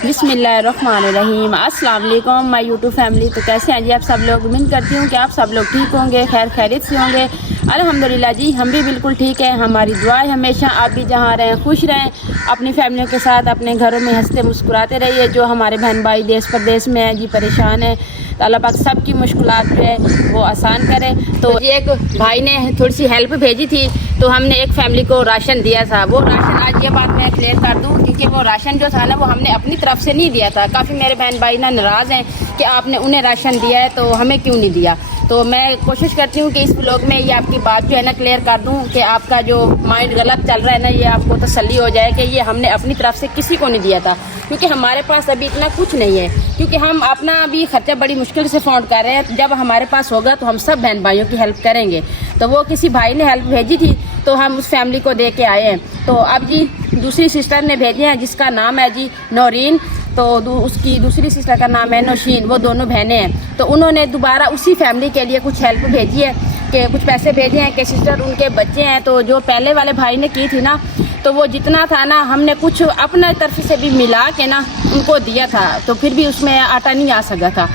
बिस्मिल्लाहिर्रहमानिर्रहीम। अस्सलाम वालेकुम माय यूट्यूब फैमिली। तो कैसे हैं जी आप सब लोग? उम्मीद करती हूँ कि आप सब लोग ठीक होंगे, खैर खैरियत से होंगे। अल्हम्दुलिल्लाह जी, हम भी बिल्कुल ठीक है। हमारी दुआ है हमेशा आप भी जहाँ रहें खुश रहें, अपनी फैमिलियों के साथ अपने घरों में हंसते मुस्कुराते रहिए। जो हमारे बहन भाई देश प्रदेश में हैं जी, परेशान है, तो अल्लाह पाक सबकी मुश्किलात जो है वो आसान करे। तो ये एक भाई ने थोड़ी सी हेल्प भेजी थी, तो हमने एक फैमिली को राशन दिया था। वो राशन, आज ये बात मैं क्लियर कर दूं, क्योंकि वो राशन जो था ना वो हमने अपनी तरफ से नहीं दिया था। काफ़ी मेरे बहन भाई ना नाराज़ हैं कि आपने उन्हें राशन दिया है तो हमें क्यों नहीं दिया। तो मैं कोशिश करती हूँ कि इस ब्लॉग में ये आपकी बात जो है ना क्लियर कर दूँ कि आपका जो माइंड गलत चल रहा है ना, ये आपको तसल्ली हो जाए कि ये हमने अपनी तरफ से किसी को नहीं दिया था। क्योंकि हमारे पास अभी इतना कुछ नहीं है, क्योंकि हम अपना अभी खर्चा बड़ी मुश्किल से फाउंड कर रहे हैं। जब हमारे पास होगा तो हम सब बहन भाइयों की हेल्प करेंगे। तो वो किसी भाई ने हेल्प भेजी थी तो हम उस फैमिली को दे के आए हैं। तो अब जी दूसरी सिस्टर ने भेजे हैं जिसका नाम है जी नौरीन, तो उसकी दूसरी सिस्टर का नाम है नौशीन। वो दोनों बहनें हैं। तो उन्होंने दोबारा उसी फैमिली के लिए कुछ हेल्प भेजी है कि कुछ पैसे भेजे हैं कि सिस्टर उनके बच्चे हैं। तो जो पहले वाले भाई ने की थी ना, तो वो जितना था ना हमने कुछ अपना तरफ से भी मिला के ना उनको दिया था, तो फिर भी उसमें आटा नहीं आ सका था।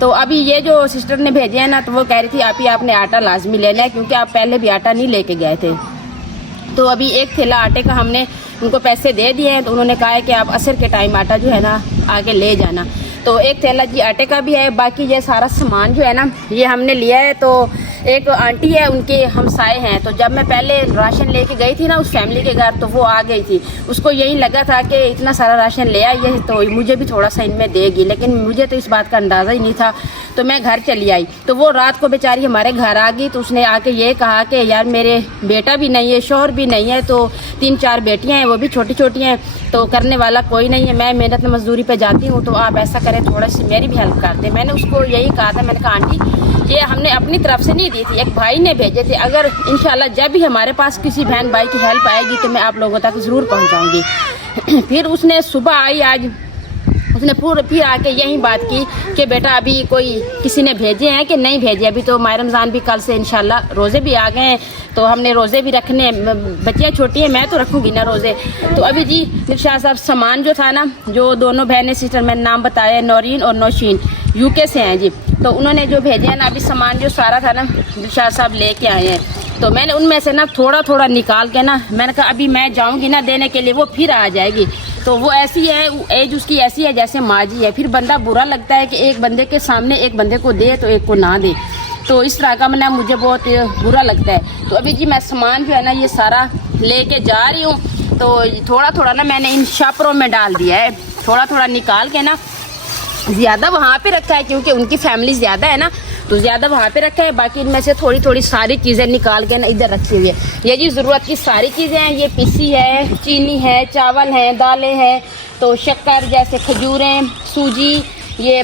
तो अभी ये जो सिस्टर ने भेजे हैं ना, तो वो कह रही थी आप ही आपने आटा लाजमी लेना है, क्योंकि आप पहले भी आटा नहीं लेके गए थे। तो अभी एक थैला आटे का हमने उनको पैसे दे दिए हैं। तो उन्होंने कहा है कि आप असर के टाइम आटा जो है ना आके ले जाना। तो एक थैला जी आटे का भी है। बाकी ये सारा सामान जो है ना ये हमने लिया है। तो एक आंटी है, उनके हमसाए हैं। तो जब मैं पहले राशन लेके गई थी ना उस फैमिली के घर, तो वो आ गई थी। उसको यही लगा था कि इतना सारा राशन ले आई है तो मुझे भी थोड़ा सा इनमें देगी, लेकिन मुझे तो इस बात का अंदाज़ा ही नहीं था। तो मैं घर चली आई। तो वो रात को बेचारी हमारे घर आ गई। तो उसने आके ये कहा कि यार मेरे बेटा भी नहीं है, शौहर भी नहीं है, तो 3-4 बेटियां हैं, वो भी छोटी छोटी हैं, तो करने वाला कोई नहीं है। मैं मेहनत मजदूरी पे जाती हूँ, तो आप ऐसा करें थोड़ा सी मेरी भी हेल्प कर दें। मैंने उसको यही कहा था, मैंने कहा आंटी ये हमने अपनी तरफ से नहीं दी थी, एक भाई ने भेजे थे। अगर इंशाल्लाह जब भी हमारे पास किसी बहन भाई की हेल्प आएगी तो मैं आप लोगों तक ज़रूर पहुँचाऊँगी। फिर उसने सुबह आई आज, उसने फिर आके यही बात की कि बेटा अभी कोई किसी ने भेजे हैं कि नहीं भेजे। अभी तो माह रमज़ान भी कल से इंशाल्लाह रोज़े भी आ गए हैं, तो हमने रोज़े भी रखने। बच्चियाँ छोटी हैं, मैं तो रखूँगी ना रोज़े। तो अभी जी निशाह साहब सामान जो था ना, जो दोनों बहनें सिस्टर मैंने नाम बताया नौरीन और नौशीन, यूके से हैं जी। तो उन्होंने जो भेजे हैं ना, अभी सामान जो सारा था ना निशाह साहब लेके आए हैं। तो मैंने उनमें से ना थोड़ा थोड़ा निकाल के ना, मैंने कहा अभी मैं जाऊँगी ना देने के लिए, वो फिर आ जाएगी। तो वो ऐसी है, एज उसकी ऐसी है जैसे माँ जी है। फिर बंदा बुरा लगता है कि एक बंदे के सामने एक बंदे को दे तो एक को ना दे। तो इस तरह का मैंने मुझे बहुत बुरा लगता है। तो अभी जी मैं सामान जो है ना ये सारा लेके जा रही हूँ। तो थोड़ा थोड़ा ना मैंने इन शापरों में डाल दिया है, थोड़ा थोड़ा निकाल के ना। ज़्यादा वहाँ पे रखा है क्योंकि उनकी फैमिली ज़्यादा है ना, तो ज़्यादा वहाँ पे रखा है। बाकी इनमें से थोड़ी थोड़ी सारी चीज़ें निकाल के ना इधर रखी हुई है। ये जी ज़रूरत की सारी चीज़ें हैं। ये पिसी है, चीनी है, चावल है, दालें हैं, तो शक्कर जैसे खजूरें, सूजी, ये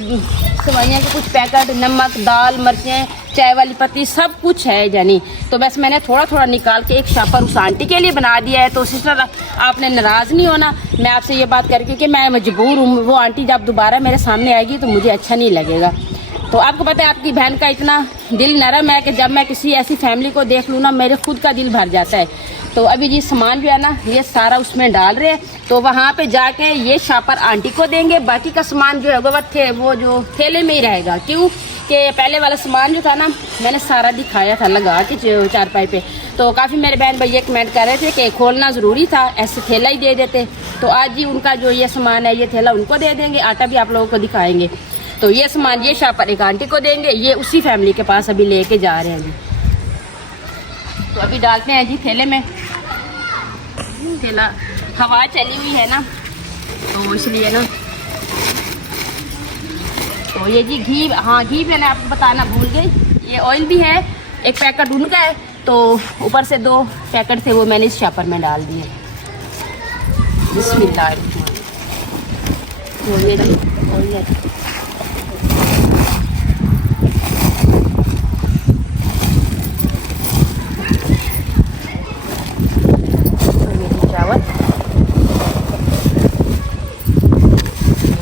सवाइयाँ के कुछ पैकेट, नमक, दाल, मिर्चें, चाय वाली पत्ती, सब कुछ है जानी। तो बस मैंने थोड़ा थोड़ा निकाल के एक शापर उस आंटी के लिए बना दिया है। तो सिस्टर आपने नाराज़ नहीं होना मैं आपसे ये बात करके कि मैं मजबूर हूँ। वो आंटी जब दोबारा मेरे सामने आएगी तो मुझे अच्छा नहीं लगेगा। तो आपको पता है आपकी बहन का इतना दिल नरम है कि जब मैं किसी ऐसी फैमिली को देख लूँ ना मेरे खुद का दिल भर जाता है। तो अभी जी सामान जो है ना ये सारा उसमें डाल रहे हैं। तो वहाँ पे जाके ये शापर आंटी को देंगे। बाकी का सामान जो है वो जो थैले में ही रहेगा। क्यों कि पहले वाला सामान जो था ना मैंने सारा दिखाया था लगा के चारपाई पे। तो काफ़ी मेरे बहन भैया कमेंट कर रहे थे कि खोलना ज़रूरी था, ऐसे थैला ही दे देते। तो आज ही उनका जो ये सामान है ये थैला उनको दे देंगे। आटा भी आप लोगों को दिखाएंगे। तो ये सामान ये शापर एक आंटी को देंगे। ये उसी फैमिली के पास अभी लेके जा रहे हैं जी। तो अभी डालते हैं जी थैले में। थैला हवा चली हुई है ना तो इसलिए ना। तो ये जी घी, हाँ घी मैंने आपको बताना भूल गई। ये ऑयल भी है, एक पैकेट उनका है। तो ऊपर से 2 पैकेट थे वो मैंने इस शापर में डाल दिए। बिस्मिल्लाह। तो ये ऑयल है।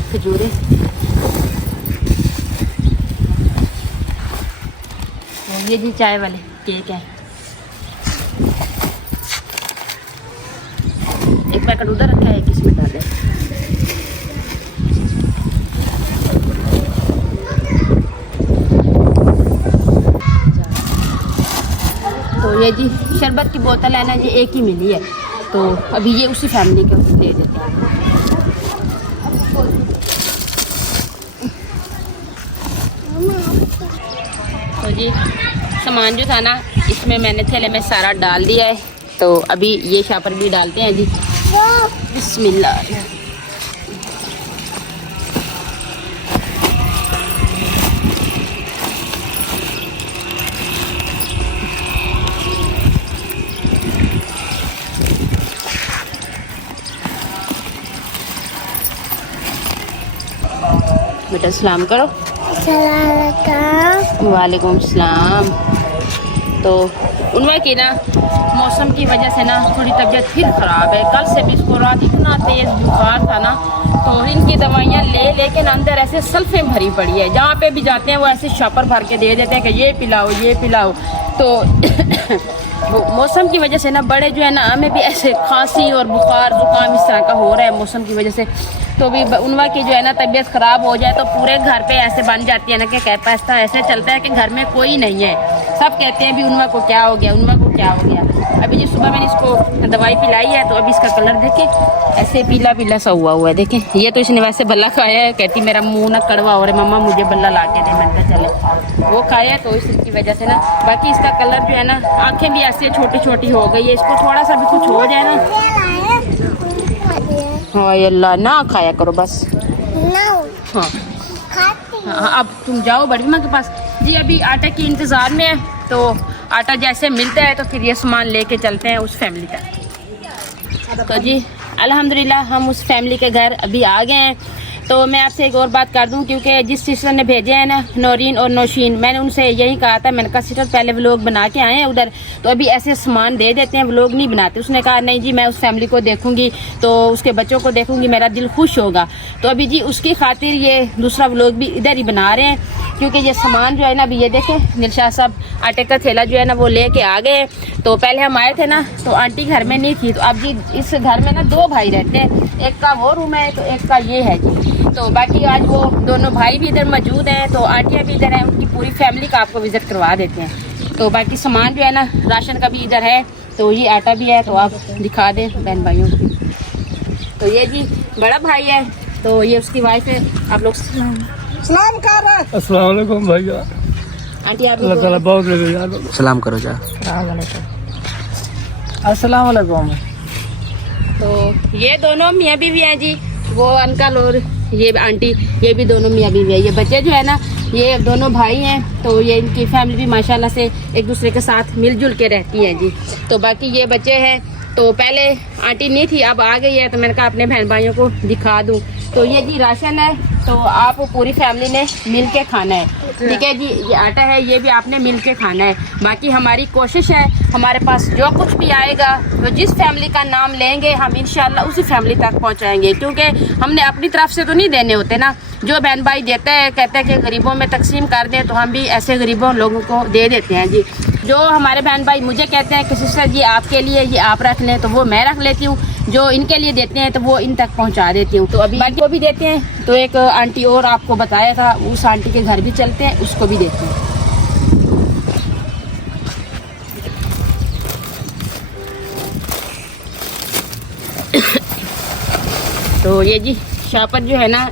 खजूरें, ये जी चाय वाले केक है। एक पैकेट उधर रखा है, किसमें डाले। ये जी शरबत की बोतल है ना, ये एक ही मिली है, तो अभी ये उसी फैमिली के दे देते हैं। तो जी सामान जो था ना इसमें मैंने थैले में सारा डाल दिया है, तो अभी ये शापर भी डालते हैं जी। बिस्मिल्लाह। बेटा सलाम करो। वालेकुम सलाम। तो उनमें की ना मौसम की वजह से ना थोड़ी तबीयत फिर ख़राब है। कल से भी इसको रात इतना तेज़ बुखार था ना, तो इनकी दवाइयाँ ले लेके ना अंदर ऐसे सल्फें भरी पड़ी है। जहाँ पे भी जाते हैं वो ऐसे शापर भर के दे देते हैं कि ये पिलाओ ये पिलाओ। तो वो मौसम की वजह से ना बड़े जो है ना हमें भी ऐसे खांसी और बुखार जुकाम इस तरह का हो रहा है मौसम की वजह से। तो भी उनवा की जो है ना तबीयत ख़राब हो जाए तो पूरे घर पे ऐसे बन जाती है ना कि कैसा ऐसा ऐसे चलता है कि घर में कोई नहीं है। सब कहते हैं भी उनवा को क्या हो गया, उनवा को क्या हो गया। अभी जी सुबह मैंने इसको दवाई पिलाई है, तो अभी इसका कलर देखें ऐसे पीला पीला सा हुआ है। देखें ये तो इसने वैसे बल्ला खाया है, कहती मेरा मुँह ना कड़वा हो रहा है मम्मा मुझे बल्ला ला के दे। मैंने कहा चले वो खाया, तो इसकी वजह से ना बाकी इसका कलर जो है ना आँखें भी ऐसे छोटी छोटी हो गई है। इसको थोड़ा सा भी कुछ हो जाए ना, हाँ अल्लाह ना खाया करो बस। हाँ हाँ अब तुम जाओ बड़ी माँ के पास जी। अभी आटा के इंतज़ार में है, तो आटा जैसे मिलता है तो फिर ये सामान लेके चलते हैं उस फैमिली का। तो जी अल्हम्दुलिल्लाह हम उस फैमिली के घर अभी आ गए हैं। तो मैं आपसे एक और बात कर दूं, क्योंकि जिस सिस्टर ने भेजे हैं ना नौरीन और नौशीन, मैंने उनसे यही कहा था, मैंने कहा सिस्टर पहले व्लॉग बना के आए हैं उधर, तो अभी ऐसे सामान दे देते हैं व्लॉग नहीं बनाते। उसने कहा नहीं जी मैं उस फैमिली को देखूंगी, तो उसके बच्चों को देखूंगी, मेरा दिल खुश होगा। तो अभी जी उसकी खातिर ये दूसरा व्लॉग भी इधर ही बना रहे हैं, क्योंकि ये सामान जो है ना अभी ये देखें दिलशाद साहब आटे का थैला जो है ना वो लेके आ गए। तो पहले हम आए थे ना तो आंटी घर में नहीं थी, तो अब जी इस घर में ना दो भाई रहते हैं, एक का वो रूम है तो एक का ये है जी। तो बाकी आज वो दोनों भाई भी इधर मौजूद हैं, तो आंटियाँ भी इधर हैं, उनकी पूरी फैमिली का आपको विज़िट करवा देते हैं। तो बाकी सामान जो है ना राशन का भी इधर है, तो ये आटा भी है, तो आप दिखा दें बहन भाइयों को। तो ये जी बड़ा भाई है, तो ये उसकी वाइफ है। आप लोग सलाम कर रहे हैं। अस्सलाम वालेकुम भैया। आंटी आप अल्लाह ताला बहुत सलाम करो जा। अस्सलाम वालेकुम। तो ये दोनों मियाँ बीवी हैं जी, वो अंकल और ये आंटी, ये भी दोनों मियाँ बीवी है। ये बच्चे जो है ना ये दोनों भाई हैं, तो ये इनकी फैमिली भी माशाल्लाह से एक दूसरे के साथ मिलजुल के रहती है जी। तो बाकी ये बच्चे हैं, तो पहले आंटी नहीं थी अब आ गई है, तो मैंने कहा अपने बहन भाइयों को दिखा दूँ। तो ये जी राशन है, तो आप पूरी फैमिली ने मिल के खाना है, ठीक है जी। ये आटा है, ये भी आपने मिल के खाना है। बाकी हमारी कोशिश है हमारे पास जो कुछ भी आएगा, तो जिस फैमिली का नाम लेंगे हम इंशाल्लाह उसी फैमिली तक पहुंचाएंगे, क्योंकि हमने अपनी तरफ से तो नहीं देने होते ना। जो बहन भाई देते हैं कहते हैं कि गरीबों में तकसीम कर दें, तो हम भी ऐसे गरीबों लोगों को दे देते हैं जी। जो हमारे बहन भाई मुझे कहते हैं कि सिस्टर जी आपके लिए ये आप रख लें, तो वो मैं रख लेती हूँ। जो इनके लिए देते हैं तो वो इन तक पहुंचा देती हूँ। तो अभी बाकी को भी देते हैं, तो एक आंटी और आपको बताया था, उस आंटी के घर भी चलते हैं, उसको भी देते हैं। तो ये जी शापर जो है ना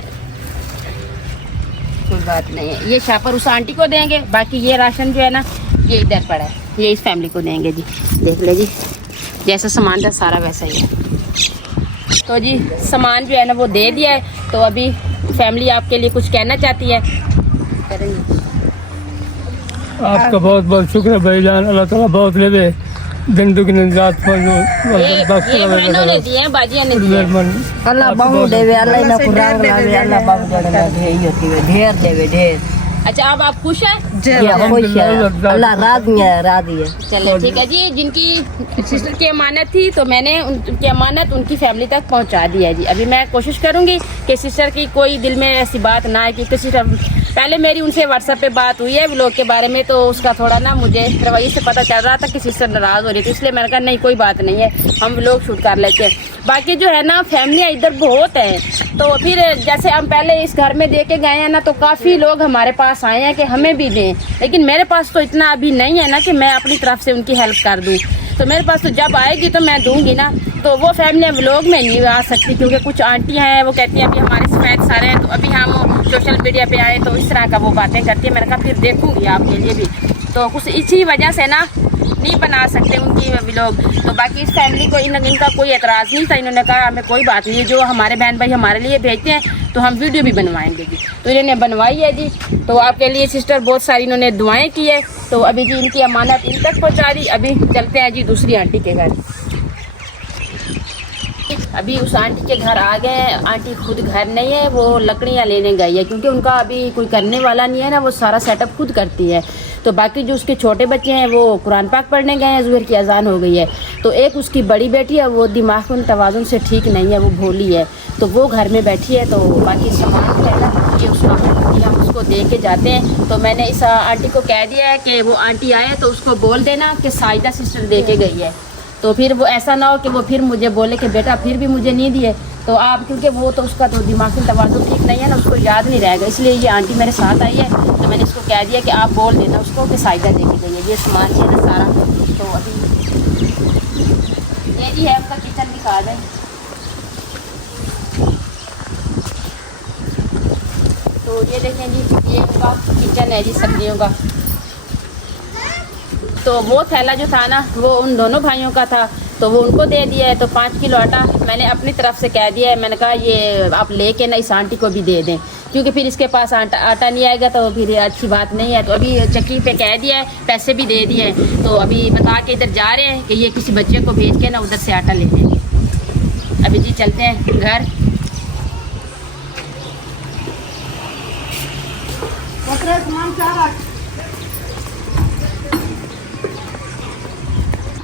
कोई बात नहीं है, ये शापर उस आंटी को देंगे। बाकी ये राशन जो है ना ये इधर पड़ा है, ये इस फैमिली को देंगे जी। देख ले जी जैसा सामान था सारा वैसा ही है। तो जी सामान जो है ना वो दे दिया है, तो अभी फैमिली आपके लिए कुछ कहना चाहती है, करेंगे। आपका बहुत बहुत शुक्र भाईजान। अल्लाह ताला बहुत लेवे दिन दुगनी रात ये बहनों ने दिए हैं, बाजियां ने दिए हैं। अल्लाह बाबू देवे, अल्लाह ना कुरान लावे, अल्लाह बाबू जड़ना ढेर होती है, ढेर देवे ढेर। अच्छा अब आप खुश हैं? खुश है, अल्लाह राजी है, राजी है। चलिए ठीक है जी। जिनकी सिस्टर की अमानत थी, तो मैंने उनकी अमानत उनकी फैमिली तक पहुंचा दी है जी। अभी मैं कोशिश करूंगी कि सिस्टर की कोई दिल में ऐसी बात ना आए कि सिस्टर पहले मेरी उनसे व्हाट्सएप पे बात हुई है व्लॉग के बारे में, तो उसका थोड़ा ना मुझे रवैये से पता चल रहा था कि सिस्टर नाराज़ हो रही थी, इसलिए मैंने कहा नहीं कोई बात नहीं है, हम व्लॉग शूट कर लेते हैं। बाकी जो है ना फैमिलियाँ इधर बहुत हैं, तो फिर जैसे हम पहले इस घर में दे के गए हैं ना, तो काफ़ी लोग हमारे पास आए हैं कि हमें भी दें, लेकिन मेरे पास तो इतना अभी नहीं है ना कि मैं अपनी तरफ से उनकी हेल्प कर दूँ। तो मेरे पास तो जब आएगी तो मैं दूंगी ना, तो वो फैमिली व्लॉग में नहीं आ सकती, क्योंकि कुछ आंटियां हैं वो कहती हैं अभी हमारे सफ़ेद सारे हैं, तो अभी हम सोशल मीडिया पे आए तो इस तरह का वो बातें करती है। मैंने कहा फिर देखूंगी आपके लिए भी, तो कुछ इसी वजह से ना नहीं बना सकते उनकी व्लॉग। तो बाकी इस फैमिली को इनका कोई एतराज़ नहीं था, इन्होंने कहा हमें कोई बात नहीं है, जो हमारे बहन भाई हमारे लिए भेजते हैं तो हम वीडियो भी बनवाएंगे जी। तो इन्होंने बनवाई है जी। तो आपके लिए सिस्टर बहुत सारी इन्होंने दुआएं की है, तो अभी जी इनकी अमानत इन तक पहुँचा दी। अभी चलते हैं जी दूसरी आंटी के घर। अभी उस आंटी के घर आ गए। आंटी खुद घर नहीं है, वो लकड़ियाँ लेने गई है, क्योंकि उनका अभी कोई करने वाला नहीं है ना, वो सारा सेटअप खुद करती है। तो बाकी जो उसके छोटे बच्चे हैं वो कुरान पाक पढ़ने गए हैं, ज़ुहर की अजान हो गई है। तो एक उसकी बड़ी बेटी है, वो दिमाग में तवाज़ुन से ठीक नहीं है, वो भोली है, तो वो घर में बैठी है। तो बाकी सामान जो है ना ये उसका हम उसको दे के जाते हैं। तो मैंने इस आंटी को कह दिया है कि वो आंटी आए तो उसको बोल देना कि साइदा सिस्टर दे के गई है, तो फिर वो ऐसा ना हो कि वो फिर मुझे बोले कि बेटा फिर भी मुझे नहीं दिए। तो आप क्योंकि वो तो उसका तो दिमाग में तवाज़ुन ठीक नहीं है ना, उसको याद नहीं रहेगा, इसलिए ये आंटी मेरे साथ आई है। तो मैंने इसको कह दिया कि आप बोल देना उसको कि साइदा दे के गई है। ये सामान है ना सारा, तो अभी ये जी है आपका किचन दिखा दें। तो ये देखें जी, ये उनका किचन है जी सब्जियों का। तो वो थैला जो था ना वो उन दोनों भाइयों का था, तो वो उनको दे दिया है। तो 5 किलो आटा मैंने अपनी तरफ से कह दिया है, मैंने कहा ये आप लेके ना इस आंटी को भी दे दें, क्योंकि फिर इसके पास आटा नहीं आएगा तो फिर अच्छी बात नहीं है। तो अभी चक्की पे कह दिया है, पैसे भी दे दिए हैं। तो अभी बता के इधर जा रहे हैं कि ये किसी बच्चे को भेज के ना उधर से आटा ले लेंगे। अभी जी चलते हैं घर।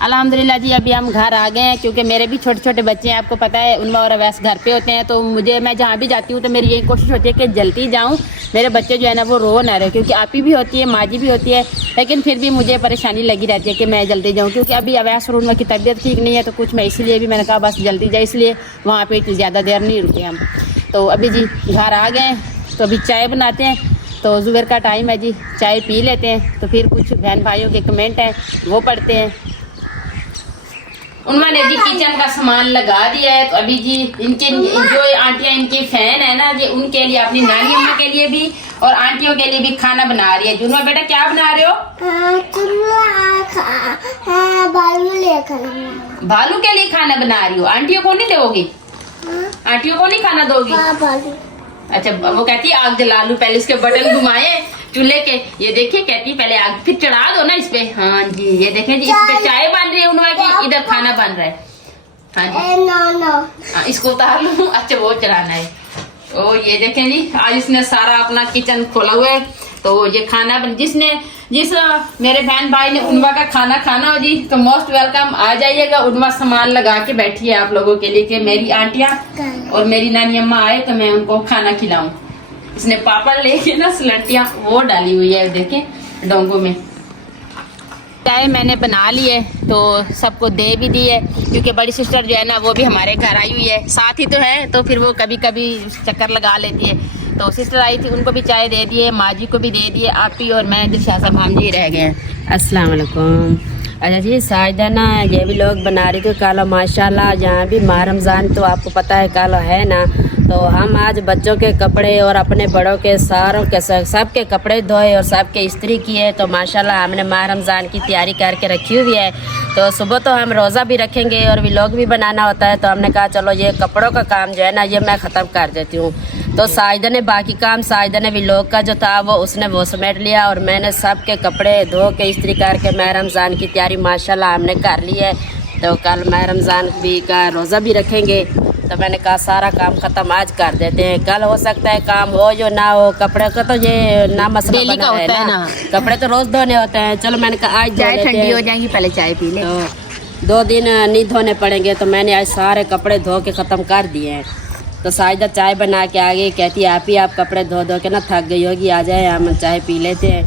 अल्हम्दुलिल्लाह जी अभी हम घर आ गए हैं, क्योंकि मेरे भी छोटे छोटे बच्चे हैं, आपको पता है उनवा और अवैस घर पे होते हैं। तो मैं जहाँ भी जाती हूँ तो मेरी यही कोशिश होती है कि जल्दी जाऊँ, मेरे बच्चे जो है ना वो रो ना रहे, क्योंकि आपी भी होती है माजी भी होती है, लेकिन फिर भी मुझे परेशानी लगी रहती है कि मैं जल्दी जाऊँ, क्योंकि अभी अवैस और उनवा की तबीयत ठीक नहीं है। तो कुछ मैं इसलिए भी मैंने कहा बस जल्दी जाए, इसलिए वहाँ पर इतनी ज़्यादा देर नहीं रुके हम। तो अभी जी घर आ गए, तो अभी चाय बनाते हैं। तो ज़ुहर का टाइम है जी, चाय पी लेते हैं। तो फिर कुछ बहन भाइयों के कमेंट हैं वो पढ़ते हैं। उन्होंने जी किचन का सामान लगा दिया है। तो अभी जी इनके जो आंटियां इनकी फैन है ना जी, उनके लिए अपनी नानी अम्मा के लिए भी और आंटियों के लिए भी खाना बना रही है। जुनवा बेटा क्या बना रहे हो? भालू के लिए खाना बना रही हो। आंटियों को नहीं दोगी? आंटियों को नहीं खाना दोगी? अच्छा, वो कहती है आग जला लूं, पहले इसके बटन घुमाए चूल्हे के। ये देखिए कहती पहले आग फिर चढ़ा दो ना इस पे। हाँ जी ये देखें जी, इस पे चाय बन रही है उनवा की, इधर खाना बन रहा है। हाँ जी हाँ, इसको उतार लूं। अच्छा वो चढ़ाना है। ओ ये देखें जी, आज इसने सारा अपना किचन खोला हुआ है। तो ये खाना जिस मेरे बहन भाई ने उनवा का खाना खाना हो जी, तो मोस्ट वेलकम, आ जाइएगा। उनवा सामान लगा के बैठी है आप लोगों के लिए कि मेरी आंटियां और मेरी नानी अम्मा आए तो मैं उनको खाना खिलाऊं। इसने पापड़ लेके ना सलटियां वो डाली हुई है, देखें डोंगों में। चाय मैंने बना ली है तो सबको दे भी दी है, क्योंकि बड़ी सिस्टर जो है ना वो भी हमारे घर आई हुई है, साथ ही तो है, तो फिर वो कभी कभी चक्कर लगा लेती है। तो सिस्टर आई थी, उनको भी चाय दे दिए, माजी को भी दे दिए, आपी और मैं दिलशाह साहब हम जी रह गए। अस्सलाम वालेकुम। अच्छा जी, साइदा ना ये भी लोग बना रही थी कल माशाल्लाह, जहाँ भी माह रमज़ान तो आपको पता है कल है ना, तो हम आज बच्चों के कपड़े और अपने बड़ों के सारों के सब के कपड़े धोए और सब के इस्त्री किए। तो माशाल्लाह हमने माह रमज़ान की तैयारी करके रखी हुई है। तो सुबह तो हम रोज़ा भी रखेंगे और व्लॉग भी बनाना होता है, तो हमने कहा चलो ये कपड़ों का काम जो है ना ये मैं ख़त्म कर देती हूँ। तो साइदा ने बाकी काम, साइदा ने व्लॉग का जो था वो उसने वो समेट लिया, और मैंने सब के कपड़े धो के इस्त्री करके माह रमज़ान की तैयारी माशाल्लाह हमने कर ली है। तो कल माह रमज़ान भी का रोज़ा भी रखेंगे, तो मैंने कहा सारा काम ख़त्म आज कर देते हैं, कल हो सकता है काम हो जो ना हो। कपड़े का तो ये ना मसला बना है ना, कपड़े तो रोज़ धोने होते हैं। चलो मैंने कहा आज चाय ठंडी हो जाएगी, पहले चाय पी ले। तो 2 दिन नहीं धोने पड़ेंगे, तो मैंने आज सारे कपड़े धो के ख़त्म कर दिए हैं। तो साजिदा चाय बना के आ गई, कहती आप ही आप कपड़े धो धो के ना थक गई होगी, आ जाए हम चाय पी लेते हैं।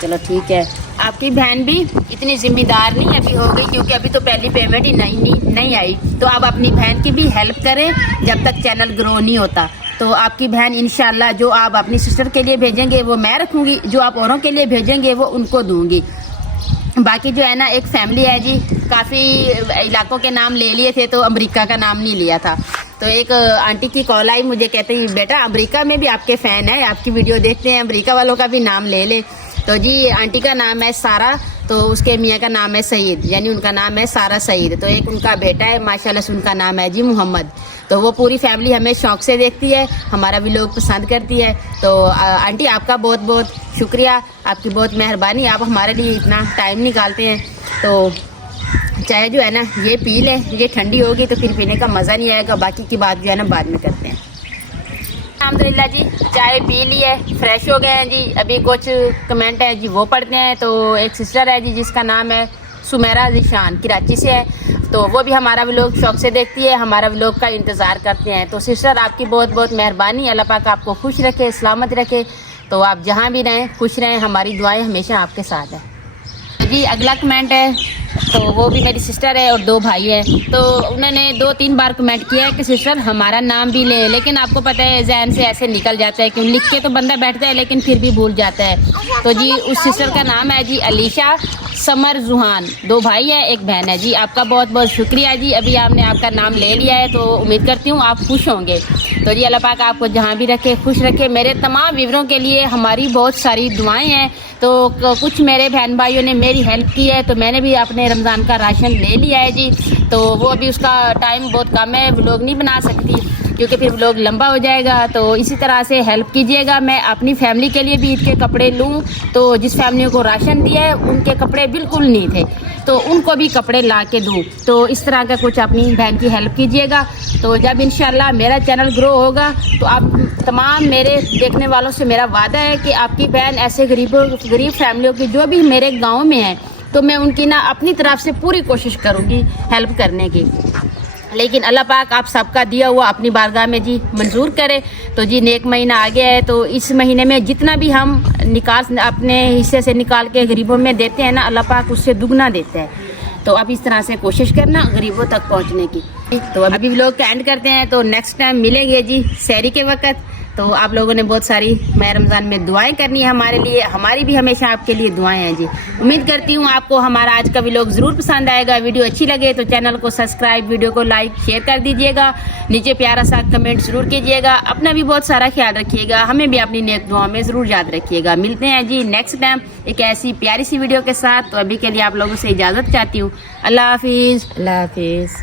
चलो ठीक है। आपकी बहन भी इतनी जिम्मेदार नहीं अभी हो गई, क्योंकि अभी तो पहली पेमेंट ही नहीं आई। तो आप अपनी बहन की भी हेल्प करें जब तक चैनल ग्रो नहीं होता। तो आपकी बहन इंशाल्लाह जो आप अपनी सिस्टर के लिए भेजेंगे वो मैं रखूंगी, जो आप औरों के लिए भेजेंगे वो उनको दूंगी। बाकी जो है ना, एक फैमिली है जी, काफ़ी इलाकों के नाम ले लिए थे तो अमेरिका का नाम नहीं लिया था। तो एक आंटी की कॉल आई, मुझे कहते हैं बेटा अमेरिका में भी आपके फ़ैन है, आपकी वीडियो देखते हैं, अमेरिका वालों का भी नाम ले ले। तो जी आंटी का नाम है सारा, तो उसके मियाँ का नाम है सईद, यानी उनका नाम है सारा सईद। तो एक उनका बेटा है माशाल्लाह से, उनका नाम है जी मोहम्मद। तो वो पूरी फैमिली हमें शौक से देखती है, हमारा भी लोग पसंद करती है। तो आंटी आपका बहुत बहुत शुक्रिया, आपकी बहुत मेहरबानी, आप हमारे लिए इतना टाइम निकालते हैं। तो चाय जो है ना ये पी लें, ये ठंडी होगी तो फिर पीने का मज़ा नहीं आएगा, बाकी की बात जो है ना बाद में करते हैं। अल्हम्दुलिल्लाह जी चाय पी ली है, फ्रेश हो गए हैं जी। अभी कुछ कमेंट है जी वो पढ़ते हैं। तो एक सिस्टर है जी जिसका नाम है सुमेरा ज़ीशान, कराची से है। तो वो भी हमारा व्लॉग शौक से देखती है, हमारा व्लॉग का इंतज़ार करते हैं। तो सिस्टर आपकी बहुत बहुत मेहरबानी, अल्लाह पाक आपको खुश रखे, सलामत रखे। तो आप जहाँ भी रहें खुश रहें, हमारी दुआएं हमेशा आपके साथ है जी। अगला कमेंट है, तो वो भी मेरी सिस्टर है और 2 भाई हैं। तो उन्होंने 2-3 बार कमेंट किया है कि सिस्टर हमारा नाम भी ले, लेकिन आपको पता है जहन से ऐसे निकल जाता है, क्यों लिख के तो बंदा बैठता है लेकिन फिर भी भूल जाता है। तो जी उस सिस्टर का नाम है जी अलीशा समर जुहान, 2 भाई है 1 बहन है जी। आपका बहुत बहुत शुक्रिया जी, अभी आपने आपका नाम ले लिया है तो उम्मीद करती हूँ आप खुश होंगे। तो जी अल्लाह पाक आपको जहाँ भी रखे खुश रखे। मेरे तमाम व्यूअरों के लिए हमारी बहुत सारी दुआएं हैं। तो कुछ मेरे बहन भाइयों ने मेरी हेल्प की है, तो मैंने भी अपने रमज़ान का राशन ले लिया है जी। तो वो अभी उसका टाइम बहुत कम है, व्लॉग नहीं बना सकती क्योंकि फिर व्लॉग लंबा हो जाएगा। तो इसी तरह से हेल्प कीजिएगा। मैं अपनी फैमिली के लिए भी ईद के कपड़े लूँ, तो जिस फैमिली को राशन दिया है उनके कपड़े बिल्कुल नहीं थे, तो उनको भी कपड़े ला के दूँ। तो इस तरह का कुछ अपनी बहन की हेल्प कीजिएगा। तो जब इंशाल्लाह मेरा चैनल ग्रो होगा तो आप तमाम मेरे देखने वालों से मेरा वादा है कि आपकी बहन ऐसे गरीब फैमिलियों की जो भी मेरे गाँव में है, तो मैं उनकी ना अपनी तरफ से पूरी कोशिश करूँगी हेल्प करने की। लेकिन अल्लाह पाक आप सबका दिया हुआ अपनी बारगाह में जी मंजूर करे। तो जी नेक महीना आ गया है, तो इस महीने में जितना भी हम अपने हिस्से से निकाल के गरीबों में देते हैं ना, अल्लाह पाक उससे दुगना देता है। तो आप इस तरह से कोशिश करना गरीबों तक पहुंचने की। तो अभी लोग का एंड करते हैं, तो नेक्स्ट टाइम मिलेंगे जी सहरी के वक्त। तो आप लोगों ने बहुत सारी माह रमज़ान में दुआएं करनी है हमारे लिए, हमारी भी हमेशा आपके लिए दुआएं हैं जी। उम्मीद करती हूँ आपको हमारा आज का व्लॉग ज़रूर पसंद आएगा। वीडियो अच्छी लगे तो चैनल को सब्सक्राइब, वीडियो को लाइक शेयर कर दीजिएगा, नीचे प्यारा सा कमेंट ज़रूर कीजिएगा। अपना भी बहुत सारा ख्याल रखिएगा, हमें भी अपनी नेक दुआ में ज़रूर याद रखिएगा। मिलते हैं जी नेक्स्ट टाइम एक ऐसी प्यारी सी वीडियो के साथ। तो अभी के लिए आप लोगों से इजाज़त चाहती हूँ। अल्लाह हाफिज़। अल्लाह हाफिज़।